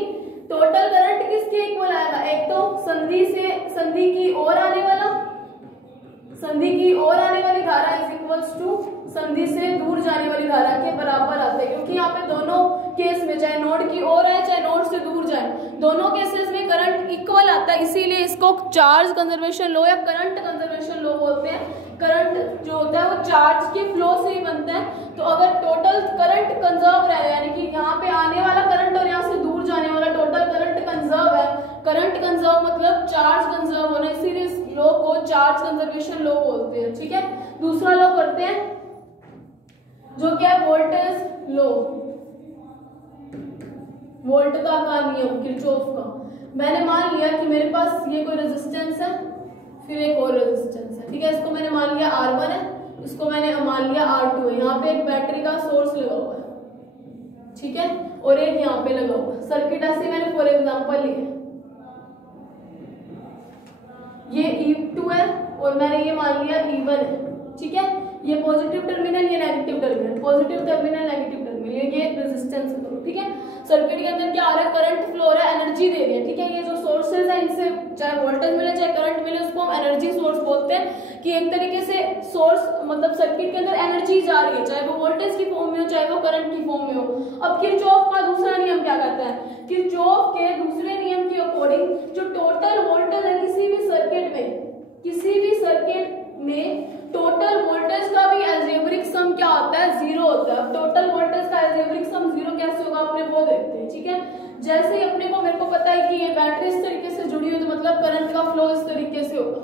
टोटल करंट किसके इक्वल आएगा, एक तो संधि की ओर आने वाली धारा इज इक्वल्स टू संधि से दूर जाने वाली धारा के बराबर आता है। क्योंकि यहाँ पे दोनों केस में, चाहे नोड की ओर आए चाहे नोड से दूर जाए, दोनों केसेस में करंट इक्वल आता है। इसीलिए इसको चार्ज कंजर्वेशन लॉ या करंट कंजर्वेशन लॉ बोलते हैं। करंट जो होता है वो चार्ज के फ्लो से ही बनता है। तो अगर टोटल करंट कंजर्व रहे, यानी कि यहाँ पे आने वाला करंट और यहाँ से दूर जाने वाला टोटल करंट कंजर्व है, करंट कंजर्व मतलब चार्ज कंजर्व होना, इसीलिए इस लॉ को चार्ज कंजर्वेशन लॉ बोलते हैं, ठीक है। दूसरा लॉ करते हैं जो क्या है, वोल्टेज लॉ, वोल्टता का नियम किरचॉफ का। मैंने मान लिया कि मेरे पास ये कोई रेजिस्टेंस है, फिर एक और रेजिस्टेंस है, ठीक है। इसको मैंने मान लिया R1 है, इसको मैंने मान लिया R2 है। यहाँ पे एक बैटरी का सोर्स लगा हुआ है, ठीक है, और एक यहाँ पे लगा हुआ है। सर्किट ऐसे मैंने फॉर एग्जांपल लिया, ये E2 है और मैंने ये मान लिया E1 है, ठीक है। ये पॉजिटिव टर्मिनल, ये negative terminal, positive terminal negative terminal, ये रेजिस्टेंस है, ठीक है। सर्किट के अंदर क्या आ रहा है, करंट फ्लो हो रहा है, एनर्जी दे रही है, ठीक है। ये जो सोर्सेज है इनसे चाहे वोल्टेज मिले चाहे करंट मिले, उसको हम एनर्जी सोर्स बोलते हैं। कि एक तरीके से सोर्स मतलब सर्किट के अंदर एनर्जी जा रही है, चाहे वो वोल्टेज की फॉर्म में हो चाहे वो करंट की फॉर्म में हो। अब किरचॉफ का दूसरा नियम क्या कहता है, किरचॉफ के दूसरे नियम के अकॉर्डिंग जो टोटल वोल्टेज है किसी भी सर्किट में टोटल वोल्टेज का भी अलजेब्रिक सम क्या होता है, 0 होता है। टोटल वोल्टेज का अलजेब्रिक सम 0 कैसे होगा अपने वो देखते हैं, ठीक है। जैसे ही अपने को मेरे को पता है कि ये बैटरी इस तरीके से जुड़ी हुई, तो मतलब करंट का फ्लो इस तरीके से होगा।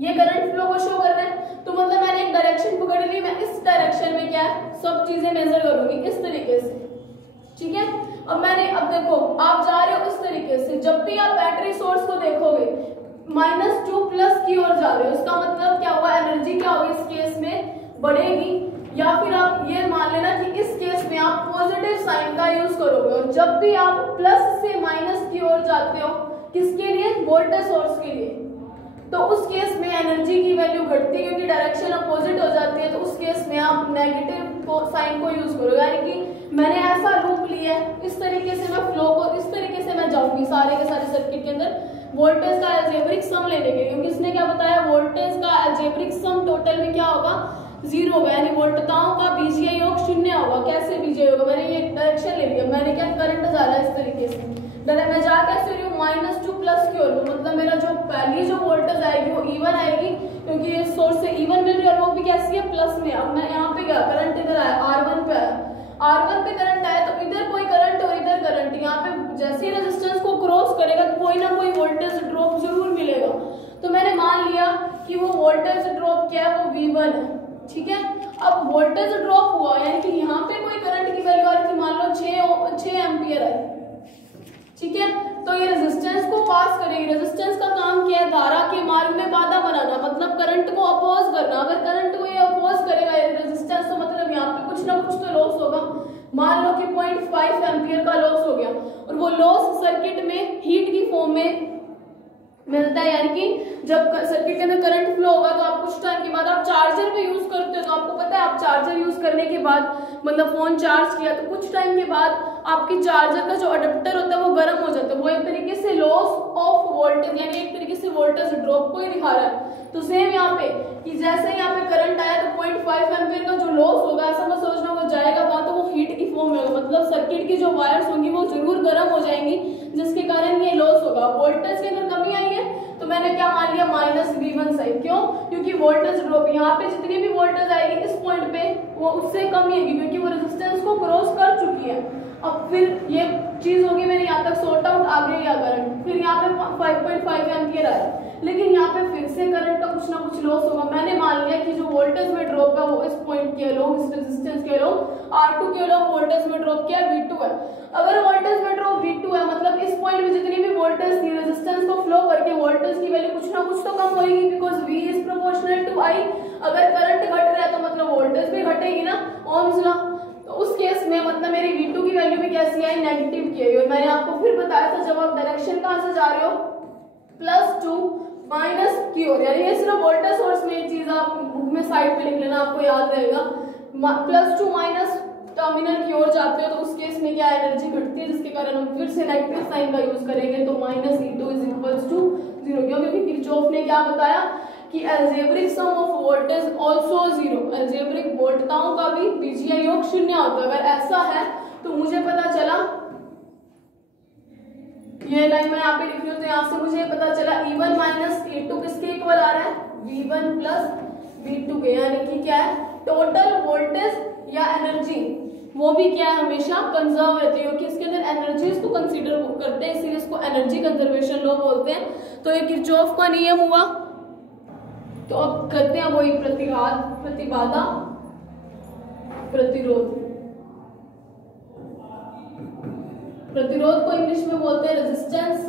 ये करंट फ्लो को शो कर रहा है, तो मतलब मैंने एक डायरेक्शन पकड़ ली, मैं इस डायरेक्शन में क्या है सब चीजें मेजर करूंगी इस तरीके से, ठीक है। अब देखो आप जा रहे हो इस तरीके से, जब भी आप बैटरी सोर्स को देखोगे -2 प्लस की ओर जा रहे हो, इसका मतलब क्या हुआ, एनर्जी क्या होगी इस केस में बढ़ेगी। या फिर आप ये मान लेना कि इस केस में आप पॉजिटिव साइन का यूज करोगे, और जब भी आप प्लस से माइनस की ओर जाते हो, किसके लिए, वोल्टेज सोर्स के लिए, तो उस केस में एनर्जी की वैल्यू घटती है क्योंकि डायरेक्शन अपोजिट हो जाती है। तो उस केस में आप नेगेटिव साइन को यूज करोगे। यानी कि मैंने ऐसा लूप लिया है, इस तरीके से मैं फ्लो को इस तरीके से मैं जाऊंगी सारे के सारे सर्किट के अंदर वोल्टेज का अलजेब्रिक सम लेने के लिए, क्योंकि इसने क्या बताया, वोल्टेज का अलजेब्रिक सम टोटल में क्या होगा, 0 होगा, यानी वोल्टताओं का बीजीय योग 0 होगा। कैसे बीजीय होगा, मैंने ये डायरेक्शन ले लिया, मैंने क्या करंट जा रहा है इस तरीके से, मैं जा कैसे रही हूँ -2 प्लस की ओर, मतलब मेरा जो पहली जो वोल्टेज आएगी वो E1 आएगी, क्योंकि इस सोर्स से E1 मिल रही है और वो भी कैसी है, प्लस में। अब मैं यहाँ पे क्या करंट इधर आया, R1 पे आया, R1 पे करंट आया, तो इधर कोई करंट और इधर करंट, यहाँ पे जैसे ही रेजिस्टेंस को क्रॉस करेगा तो कोई ना कोई वोल्टेज ड्रॉप जरूर मिलेगा। तो मैंने मान लिया कि वो वोल्टेज ड्रॉप क्या है, वो V1 है, ठीक है। अब वोल्टेज ड्रॉप हुआ, यानी कि यहाँ पे कोई करंट की वैल्यू आ रही थी, मान लो 6 एम्पियर है, ठीक है। तो ये रेजिस्टेंस को पास करेगी। रेजिस्टेंस का काम क्या है, धारा के मार्ग में बाधा बनाना, मतलब करंट को अपोज करना। अगर करंट को ये अपोज करेगा रेजिस्टेंस, तो मतलब यहाँ पे कुछ ना कुछ तो लॉस होगा। मान लो कि 0.5 एम्पियर का लॉस हो गया, और वो लॉस सर्किट में हीट की फॉर्म में मिलता है, यानी कि जब सर्किट के अंदर करंट फ्लो होगा तो आप कुछ टाइम के बाद आप चार्जर पे यूज करते हो, तो आपको पता है आप चार्जर यूज करने के बाद मतलब फोन चार्ज किया तो कुछ टाइम के बाद आपकी चार्जर का जो अडेप्टर होता है वो गर्म हो जाता है, वो एक तरीके से लॉस ऑफ वोल्टेज यानी एक तरीके से वोल्टेज ड्रॉप को ही दिखा रहा है। तो सेम यहाँ पे कि जैसे यहाँ पे करंट आया तो 0.5 एम्पीयर का जो लॉस होगा ऐसा मत सोचना वो जाएगा कहाँ, तो वो हीट की फॉर्म में होगा, मतलब सर्किट की जो वायर्स होंगी वो जरूर गर्म हो जाएंगी जिसके कारण ये लॉस होगा। वोल्टेज के अंदर कमी आई है तो मैंने क्या मान लिया -V1 साइड, क्यों? क्योंकि वोल्टेज ड्रॉप यहाँ पे जितनी भी वोल्टेज आएगी इस पॉइंट पे वो उससे कम ही होगी क्योंकि वो रेजिस्टेंस को क्रॉस कर चुकी है। अब फिर ये चीज होगी मैंने यहाँ तक सॉर्ट आउट, आगे या करंट फिर यहाँ पे 5.5 एम्पियर आया, लेकिन यहाँ पे फिर से करंट का कुछ ना कुछ लॉस होगा। मैंने मान लिया कि जो वोल्टेज में ड्रॉप है वो इस पॉइंट के लो, इस रेजिस्टेंस के लो R2 के लो वोल्टेज में ड्रॉप क्या है V2 है। अगर वोल्टेज में ड्रॉप V2 है मतलब इस पॉइंट में जितनी भी वोल्टेज थी रेजिस्टेंस को फ्लो करके वोल्टेज की वैल्यू कुछ ना कुछ तो कम होगी, because V is proportional to I। अगर करंट घट रहा है तो मतलब वोल्टेज भी घटेगी ना, ओम्स लॉ। तो उस केस में मतलब मेरी V2 की वैल्यू भी कैसी आई, नेगेटिव की आई। और मैंने आपको फिर बताया था जब आप डायरेक्शन कहां से जा रहे हो +2 -Q, यानी ये सिर्फ वोल्टेज सोर्स में ये चीज आप बुक में साइड पे लिख लेना, आपको याद रहेगा। +2 माइनस टर्मिनल की ओर जाते हो तो उस केस में क्या एनर्जी घटती है जिसके कारण हम फिर से नेगेटिव साइन का यूज करेंगे, तो -E2 = 0। क्योंकि किरचॉफ ने क्या बताया कि algebraic sum of voltage also 0, algebraic वोल्टताओं का भी बीजीय योग 0 होता है। अगर ऐसा है तो मुझे पता चला, ये लाइन मैं यहाँ पे लिख रही हूँ तो यहाँ से मुझे पता चला E1 - E2 किसके इक्वल आ रहा है, V1 + V2 के, यानी कि क्या है टोटल वोल्टेज या एनर्जी वो भी क्या है हमेशा कंजर्व रहती है, क्योंकि इसके अंदर एनर्जीज को कंसीडर करते हैं इसीलिए इसको एनर्जी कंजर्वेशन लॉ बोलते हैं। तो ये किरचॉफ का नियम हुआ। तो अब करते हैं वही प्रतिघात, प्रतिबाधा, प्रतिरोध। प्रतिरोध को इंग्लिश में बोलते हैं रेजिस्टेंस,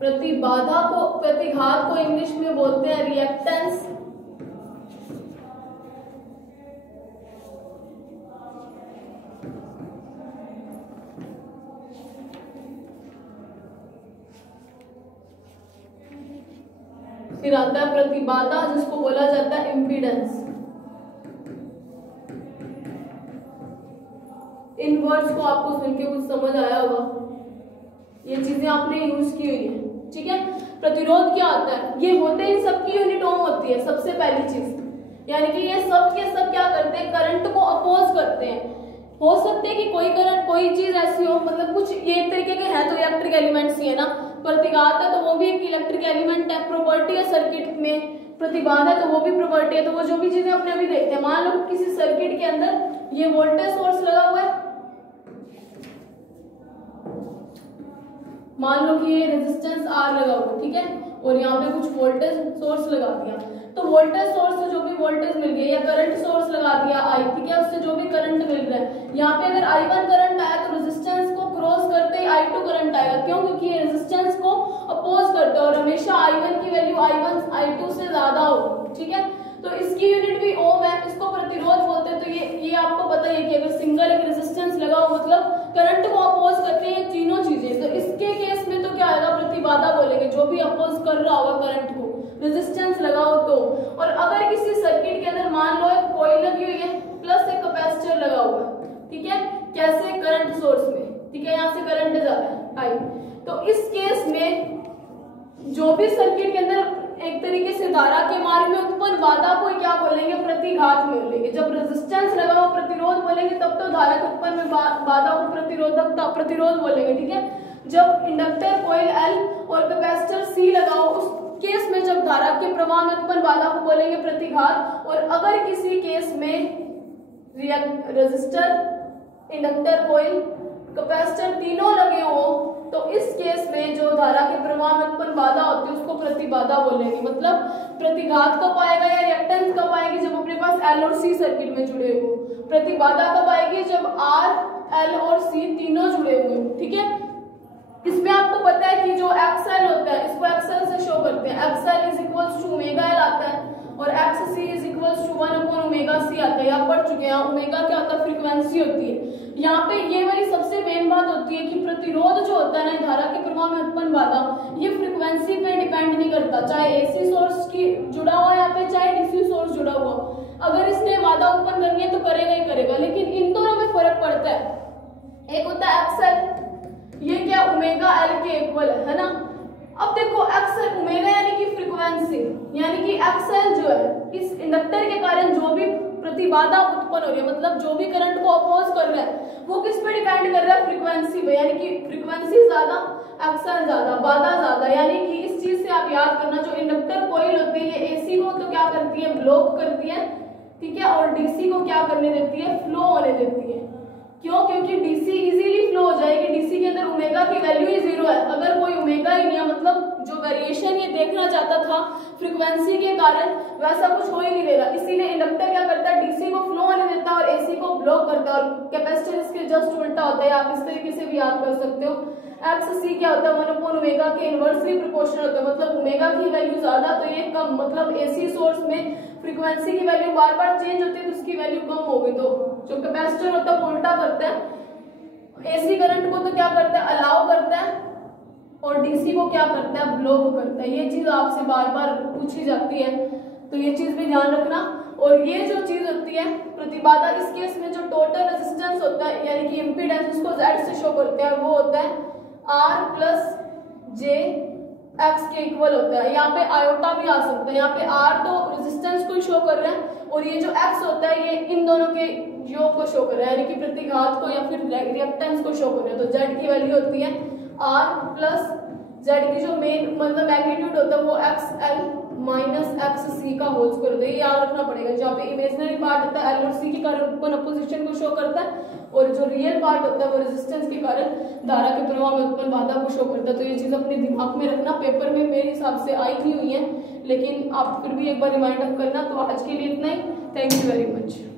प्रतिबाधा को प्रतिघात को इंग्लिश में बोलते हैं रिएक्टेंस, फिर आता है प्रतिबाधा जिसको बोला जाता है इम्पीडेंस। इन वर्ड्स को आपको सुन के कुछ समझ आया होगा, ये चीजें आपने यूज की हुई है, ठीक है। प्रतिरोध क्या होता है, ये होते इन सबकी यूनिट ओम होती है सबसे पहली चीज, यानी कि ये सब के सब क्या करते हैं करंट को अपोज करते हैं। हो सकते हैं कि कोई करंट कोई चीज ऐसी हो, मतलब कुछ ये एक तरीके के है तो इलेक्ट्रिक एलिमेंट्स ही है ना, प्रतिघात है तो वो भी एक इलेक्ट्रिक एलिमेंट है, प्रॉपर्टी है सर्किट में, प्रतिबाधा है तो वो भी प्रॉपर्टी है। तो वो जो भी चीजें अपने अभी देखते हैं, मान लो किसी सर्किट के अंदर ये वोल्टेज सोर्स लगा हुआ है, मान लो कि ये रेजिस्टेंस R लगा हुआ है, ठीक है, और यहाँ पे कुछ वोल्टेज सोर्स लगा दिया, तो वोल्टेज सोर्स से जो भी वोल्टेज मिल गई या करंट सोर्स लगा दिया I, ठीक है, उससे जो भी करंट मिल रहा है, यहाँ पे अगर I1 करंट आया तो रेजिस्टेंस को क्रॉस करते ही I2 करंट आएगा, क्यों? क्योंकि ये रेजिस्टेंस को अपोज करता है और हमेशा I1 की वैल्यू I1 I2 से ज्यादा होगी, ठीक है। तो इसकी यूनिट भी ओम है, इसको प्रतिरोध बोलते हैं। तो ये आपको पता है कि अगर सिंगल एक रेजिस्टेंस लगा हो मतलब करंट को अपोज करते हैं ये तीनों चीजें, तो इसके केस में तो क्या आएगा प्रतिबाधा बोलेंगे, जो भी अपोज कर रहा होगा करंट को, रेजिस्टेंस लगाओ तो। और अगर किसी सर्किट के अंदर मान लो एक कॉइल लगी हुई है प्लस एक कैपेसिटर लगा हुआ है, ठीक है, कैसे करंट सोर्स में, ठीक है, यहाँ से करंट जा रहा है I, तो इस केस में जो भी सर्किट के अंदर एक तरीके से धारा के मार्ग में उत्पन्न बाधा को क्या बोलेंगे, प्रतिघात में बोलेंगे। जब रेजिस्टेंस लगा हो प्रतिरोध बोलेंगे, तब तो धारा के उत्पन्न में बाधा को प्रतिरोधकता प्रतिरोध बोलेंगे, ठीक है। जब इंडक्टर कॉइल L और कैपेसिटर C लगा हो उस केस में जब धारा के प्रवाह में उत्पन्न बाधा को बोलेंगे प्रतिघात। और अगर किसी केस में रेजिस्टर, इंडक्टर कॉइल, कैपेसिटर तीनों लगे हो तो इस केस में जो धारा के प्रवाह में उत्पन्न बाधा होती है उसको प्रतिबाधा बोलेंगे। मतलब प्रतिघात कब आएगा या रिएक्टेंस कब आएगी, जब अपने पास L और C सर्किट में जुड़े हो। प्रतिबाधा कब आएगी, जब R, L और C तीनों जुड़े हुए, ठीक है। इसमें आपको पता है कि जो XL होता है इसको XL से शो करते हैं, XL = ω L आता है और XC = 1/ωc आता है। आप पढ़ चुके हैं, ओमेगा क्या होता है, फ्रीक्वेंसी होती है। यहाँ पे ये वाली सबसे मेन बात होती चाहिए कि प्रतिरोध जो होता है ना धारा के प्रवाह में उत्पन्न बाधा, ये फ्रीक्वेंसी पे डिपेंड नहीं करता, चाहे एसी सोर्स की जुड़ा हुआ यहाँ पे चाहे डीसी सोर्स जुड़ा हुआ, अगर इसने बाधा उत्पन्न करनी है तो करेगा ही करेगा। लेकिन इन दोनों में फर्क पड़ता है, एक होता है एक्सएल, ये क्या ओमेगा एल के इक्वल है ना। अब देखो एक्सएल ओमेगा यानी कि फ्रीक्वेंसी, यानी कि एक्सएल जो है इस इंडक्टर के कारण जो भी प्रतिबाधा उत्पन्न हो रही है, मतलब जो भी करंट को अपोज कर रहा है वो किस पे डिपेंड कर रहा है, फ्रीक्वेंसी पे, यानी कि फ्रीक्वेंसी ज्यादा एक्सएल ज्यादा बाधा ज्यादा। यानी कि इस चीज से आप याद करना, जो इंडक्टर कॉइल होती है ये एसी को तो क्या करती है, ब्लॉक करती है, ठीक है, और डीसी को क्या करने देती है, फ्लो होने देती है। क्यों? क्योंकि डीसी इजीली फ्लो हो जाएगी, डीसी के अंदर ओमेगा की वैल्यू ही 0 है, अगर कोई ओमेगा ही नहीं है, मतलब जो वेरिएशन ये देखना चाहता था फ्रीक्वेंसी के कारण वैसा कुछ हो ही नहीं दे रहा, इसीलिए इंडक्टर क्या करता है, डीसी को फ्लो होने देता है और एसी को ब्लॉक करता है। और कैपेसिटर इसके जस्ट उल्टा होता है, आप इस तरीके से भी याद कर सकते हो। एक्स सी क्या होता है, 1 ओमेगा के इनवर्सली प्रोपोर्शनल होता है, मतलब ओमेगा की वैल्यू ज्यादा तो ये कम, मतलब एसी सोर्स में फ्रीक्वेंसी की वैल्यू बार बार चेंज होती है तो उसकी वैल्यू कम हो गई, तो जो कैपेसिटर होता है वो उल्टा करता है, एसी करंट को तो क्या करता है, अलाउ करता है, और डीसी को क्या करता है, ब्लॉक करता है। ये चीज आपसे बार बार पूछी जाती है, तो ये चीज भी ध्यान रखना। और ये जो चीज होती है प्रतिबाधा, इस केस में जो टोटल रेजिस्टेंस होता है यानी कि इम्पीडेंस, उसको Z से शो करते हैं, वो होता है R प्लस जे एक्स के इक्वल होता है। यहाँ पे आयोटा भी आ सकता है, यहाँ पे R तो रेजिस्टेंस को शो कर रहा है और ये जो X होता है ये इन दोनों के योग को शो कर रहा है, यानी कि प्रतिघात को या फिर रिएक्टेंस को शो कर रहा है। तो Z की वैल्यू होती है R प्लस Z की जो मेन मतलब मैग्नीट्यूड होता है वो XL माइनस XC का होल स्क्वायर होता है, ये याद रखना पड़ेगा। जहाँ पे इमेजिनरी पार्ट होता है L और C के कारण उत्पन्न अपोजिशन को शो करता है, और जो रियल पार्ट होता है वो रेजिस्टेंस के कारण धारा के प्रवाह में उत्पन्न बाधा को शो करता है। तो ये चीज अपने दिमाग में रखना, पेपर में मेरे हिसाब से आई नहीं हुई है, लेकिन आप फिर भी एक बार रिमाइंड अप करना। तो आज के लिए इतना ही, थैंक यू वेरी मच।